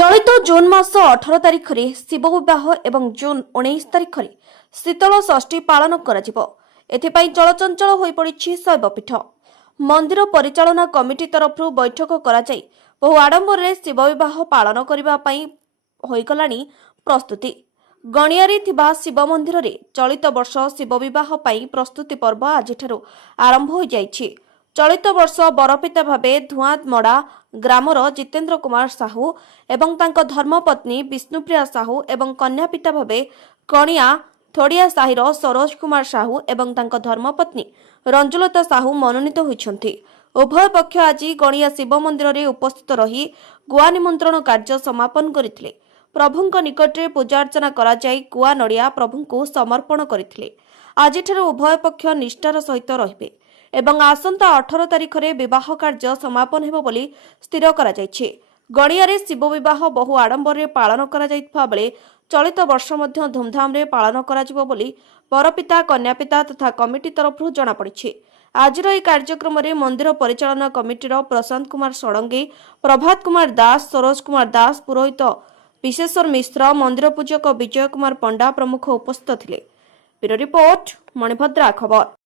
चलित जून मास 18 तारिख में शिव विवाह एवं जून 19 तारिख में शीतल षष्ठी पालन एथिपाई चलचंचल हो पड़ी शैवपीठ मंदिर परिचालना कमिटी तरफ बैठक कराई बहु आडंबर शिव विवाह पालन करने प्रस्तुति गणियारे थिबा शिव मंदिर में चलित वर्ष शिव विवाह प्रस्तुति पर्व आज आरंभ हो जाइछि। चलित वर्ष बरपिता भावे धुआमड़ा ग्रामर जितेन्द्र कुमार साहू एवं तांको धर्मपत्नी विष्णुप्रिया साहू एवं कन्या पिता भावे कणिया थोड़िया साहिर सरोज कुमार साहू एवं तांको धर्मपत्नी रंजुलता साहू मनोनीत होइछन्ति। उभय पक्ष आज गणिया शिव मंदिर में उपस्थित रही गुआ निमंत्रण कार्य समापन करथिले। प्रभुंक निकटरे पूजार्चना कराई गुआ नड़िया प्रभुंकु समर्पण करथिले। आजिठारु उभय पक्ष निष्ठार सहित रहिबे एवं आसंता 18 तारिख में विवाह कार्य समापन हेबो बोली स्थिर करा जायछि। गणियारे शिव विवाह बहु आडंबर रे पालन करा जायतबा बेले चलित वर्ष मध्य धूमधाम रे पालन करा जिवो बोली परपिता कन्यापिता तथा कमिटी तरफ जना पड़िछि। आजिर এই कार्यक्रम रे मंदिर परिचालना कमिटीर प्रशांत कुमार षडंगी, प्रभात कुमार दास, सरोज कुमार दास, पुरोहित विशेश्वर मिश्र, मंदिर पूजक विजय कुमार पंडा प्रमुख उपस्थित थिले। ब्यूरो रिपोर्ट मणिभद्रा खबर।